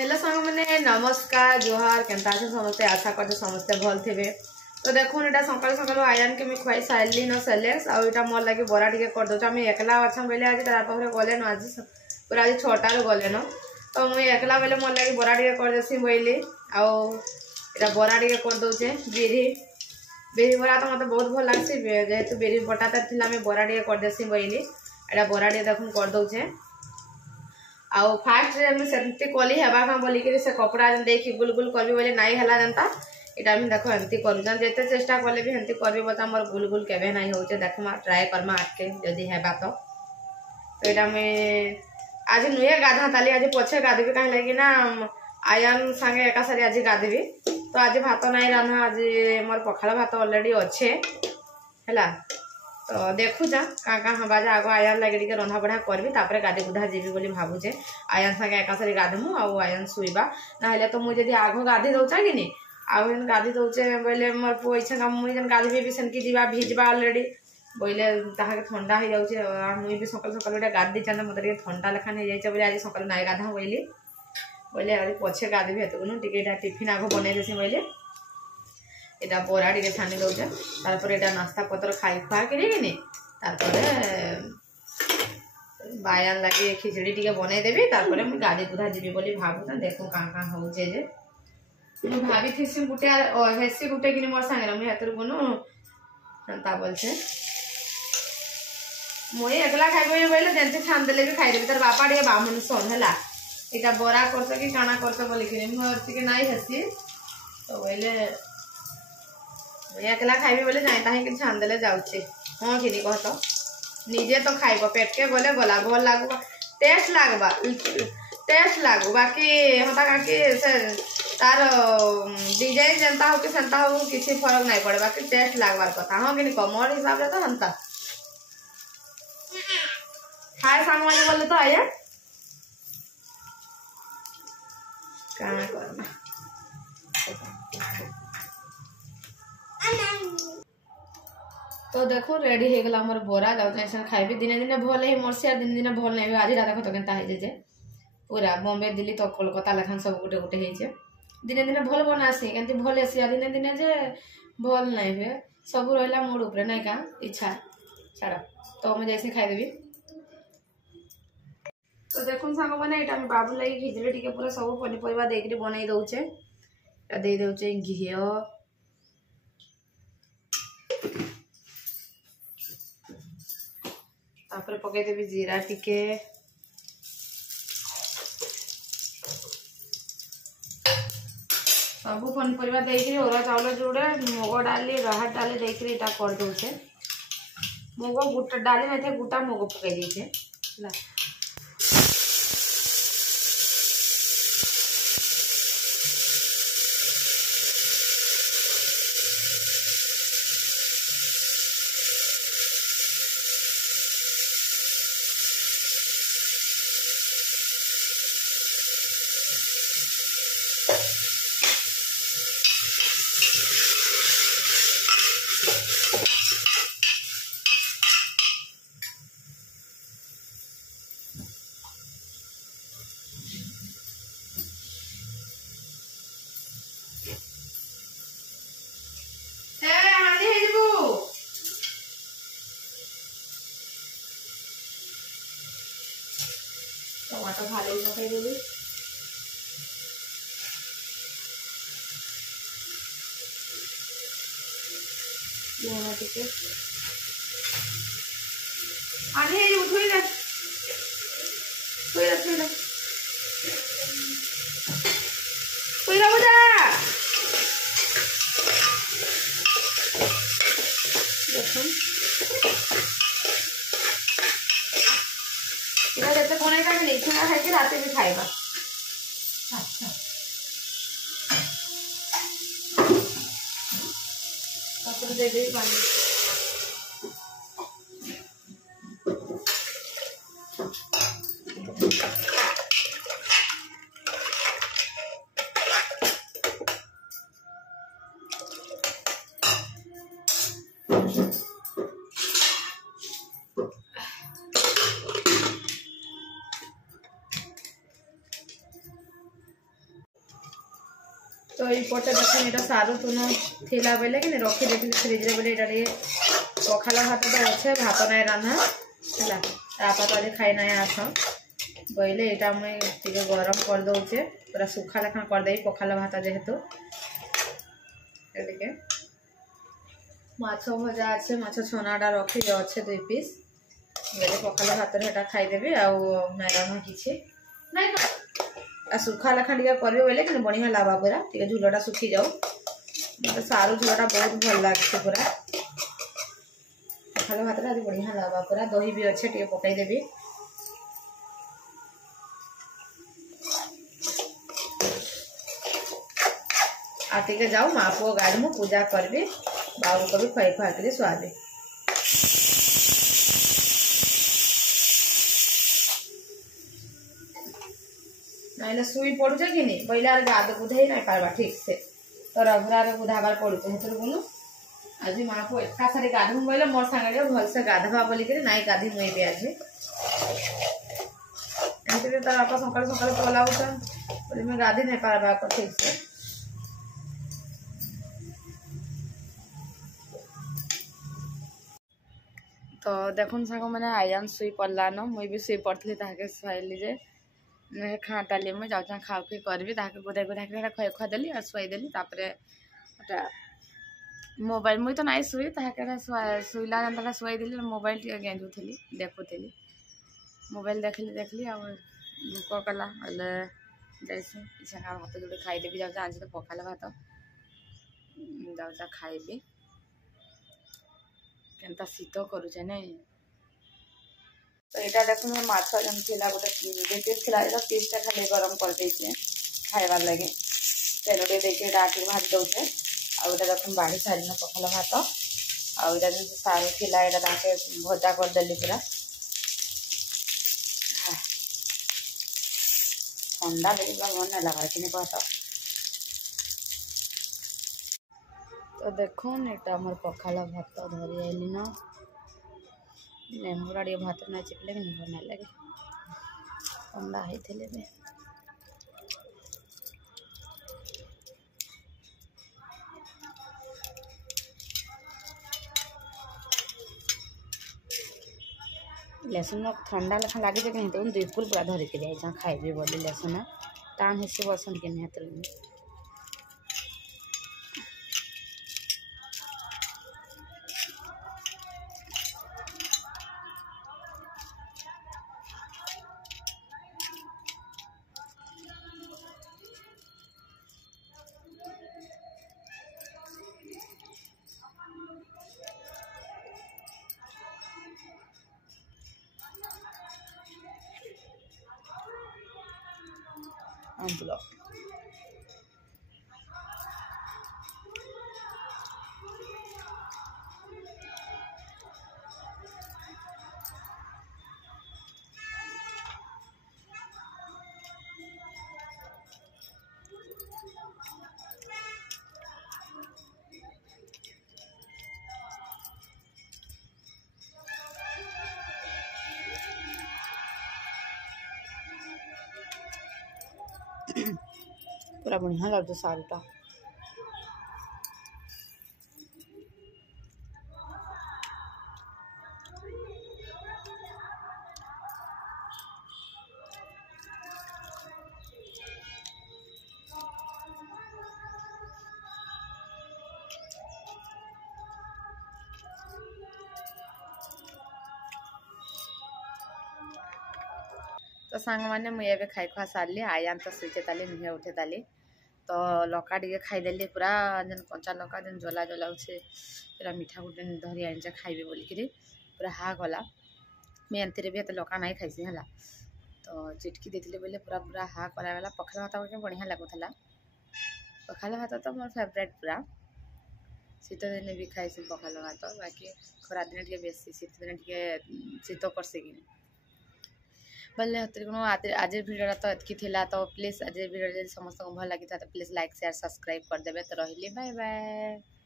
Hello सांग मैंने नमस्कार जोहार केनता समस्ते आशा करते समस्ते भल थे। तो देखो यहाँ सकाल सकाल आयन के मुझे खुआई सारे न सेलेक्स आईटा मोर लगे बरा टे कर दे आम एकला अच्छा बोले आज तार पाखे गले न आज पूरा आज 6टार गले न तो मुझे एकला बोले मोर लगे बरा टे कर देसी बोली आटा बरा टे कर दौचे बिरी बिरी बरा तो मतलब बहुत भल लगे जेहेतु बिरी बटाता थी बरा टे कर देसी बोली एटा बरा टे देखो कर दौचे आउ फास्ट सेमती कली हेबा का बोलिक से कपड़ा देखी गुल गुल करबी बोले नाई हला जनता इटा भी देखो एमती करूँ जिते चेष्टा कले भी एमती करबी बोलता मोर गुल गुल केबे नहीं होचे देखमा ट्राए करमा आटके जदि हेबा तो इटा मैं आज नुहे गाधा ताली आज पछे गाधबी कहीं लगी ना आयन सांगे एका सारी आज गाधबी तो आज भात नहीं रान्ना आज मोर पखाला भात ऑलरेडी अच्छे है तो देखु जा क्या हवा जा आग आयन लगे टे रंधा बढ़ा करी गाधे गुधा जीवी बोली भावुचे आयन सागे एकासारी गाधमु आयन शुवा ना तो मुझे आग गाधे दौचा कि आग गाधे दौचे बोले मोर पु इच्छा मुझे गाधबी भी सेनकी जीवा भिजवा अलरेडी बोले ताके ठंडा हो जाऊे मुई भी सकाल सकाल गोटे गाधी चाहे मत ठंडा लेखान हो जाए बोले आज सकाल नाई गाधा बोली बोले आज पछे गाधबी हेतु टे टिफिन आग बनई देसी बोले यहाँ बरा टे छानी दौचे तार यहाँ नास्ता पतर खाई खुआ कि बायान लगे खिचड़ी टे बनईदेवी मुझे गाधी गुधा जीवी बोली भावुँ देखो क्या होचे जे मुझे भाभी थी गुटे हेसी गुटे कि मोर सांगे मुझे हाथ गुनु एंता बोलছে मुई एकला खाइबे बोले जेनते छान देले भी खाइदेबी तार बापा टे बामन सन है इटा बरा करते कि काना करते बोलिक मुझे नाई हेसी तो बोले एकला खाइबी बोले जाए ताही कि छान देले जाऊे हाँ कि कह तो निजे तो खाइब पेट के गले गला भल लगवा टेस्ट लागू बाकी हता काकि से तार डिजाइन जनता हो कि सेंता हो किसी फरक नहीं पड़े बाकी टेस्ट लागवार कथा हाँ कि मोर हिसाब से तो हंता हाय सांग मैंने बोले तो आया क्या करना तो देखो रेडी हो गला मोर बोरा जाऊँ खाइबी दिने दिने भल ही मोर से दिन दिन भल नहीं आज देखो तो केनता है जे पूरा बॉम्बे दिल्ली तो कोलकाता लेखान सब गोटे गोटे होइछे दिने दिने भल बनासी केंती भल एसी दिने दिने जे भल नहीं हुए सब रहा मूड उपरे नहीं का इच्छा छाड़ तो मुझे जैसे खाईदेवी तो देखो सांग मैंने यहाँ बाबू लगे खिचड़ी टे पूरा सब पनीपरिया देकर बनई दौचे दे दौचे घी तापर पकईदेवी जीरा टिके सब पनीपरिया देकर ओरा चाउल जोड़े मुग डाली राहर डाली देकर इटा कर दौचे मुग गुटा डाली नहीं थे गुटा मुग पकई देछे टमाटर भाले पकईदेवी टे आने थोड़ा थोड़ा थोड़ा थोड़ा बुझा देखो जैसे कोने का नहीं छुड़ा है कि रात भी खाएगा अच्छा दे दे पानी तो ये देखो ये सारू तुन थिला बेले कि रखी देखिए फ्रिज बोले ये पखाल भात तो अच्छे भात ना रान्ना है तापा तो आज खाई ना आस बोले यहाँ मुझे गरम कर दौचे पूरा सुखा लेखा करदे पखाल भात जेहेतु टे माछ भजा अच्छे माछ छनाटा रखी अच्छे 2 पीस बोले पखाल भात खाईदेवी आईरन किसी ना सुखा लेखा टे करेंगे बोले कि बढ़िया लावा पूरा टे झुलटा सुखी जाऊ मतलब सारू झुलटा बहुत भल लगे पूरा पखाल भात आज बढ़िया लावा पूरा दही भी अच्छे टे पकईदेवी आते जाऊ माँ पुओ गाड़ी मु पूजा करी बाबू को भी खुआई खुआ कर सुआबी ना शुई पड़ुचे कि नहीं बोले गाद बुधे ना पार्बा ठीक से तो रघुरार बुधाबार पड़ुचे हेतु बोलू आज माँ को एका सारे गाधु बोले मोर सांगे भलसे गाधवा बोलिक नाई गाधी मुई भी आज एमती तार बापा सकाल सकाल पला बोले मैं गाधी नहीं पार्बा ठीक से तो देखुन साग मैंने आयान शुई पड़लान मुई भी शुई पड़ी शुआली जे खाटाली मुझे जाऊँ खाओ पी करी गुदा गुदा खुआ खुआ देली और शुआईदेली मोबाइल मुई तो नाई शुई शुईला जन शुआईदेली मोबाइल टे गेंजुली देखुली मोबाइल देखली आ भूक कला बोले जैसे इच्छा भात जोड़े खाईदेवी जाऊँ आज तो पखाल भात जाऊँ खाइबी केनता शीत करुचे नहीं तो यहाँ देखो माछ जन थी गोटे पीस थी पीसटा खाली गरम कर देचे खाइबार लगे तेल टे देखिए आटे भाजी दौचे आउटा देखो बाढ़ी सारी पखाल भात आउटा जो सारू थी यहाँ भजा करदेली पूरा ठंडा लगे पूरा मन नहीं लगा कि कहत तो देखो यहाँ मोर पखाल भात धरी आईली न लेम्बुड़ा टे भात ना चिपले कि भल ना लगे ठंडा होते भी लहसुन ठंडा लेखा लगे कि तो 2 फुल पूरा धरिक जाए खाइबे बोली लहसुन टाण हिस्से बसन के नहीं అందులో पूरा बढ़िया लगता सारूटा तो सांग मैंने मुझे खाई खुआ सारे आयान तो सुईचे ताली नुहे उठे ताली तो लका टे खाईदेली पूरा जेन कंचा लका जेन जला जलाऊे पूरा मीठा गुटे धरी आनी खाइबे बोलिक पूरा हा गला मैं एमती भी एत लका ना खाइसी है तो चिटकी देती बोले पूरा पूरा हा करागला पखाल भात मुझे बढ़िया लगुला पखाल भात तो मोर फेवरेट पूरा शीत दिन भी खाइसी पखाल भात बाकी खरा दिन टे बेसी शीत दिन टे शीत करसे कि बोले आज भिडियो तो एतकी थिला तो प्लीज आज भिडियो समस्त भल लगी तो प्लीज लाइक शेयर सब्सक्राइब करदे तो रही बाय बाय।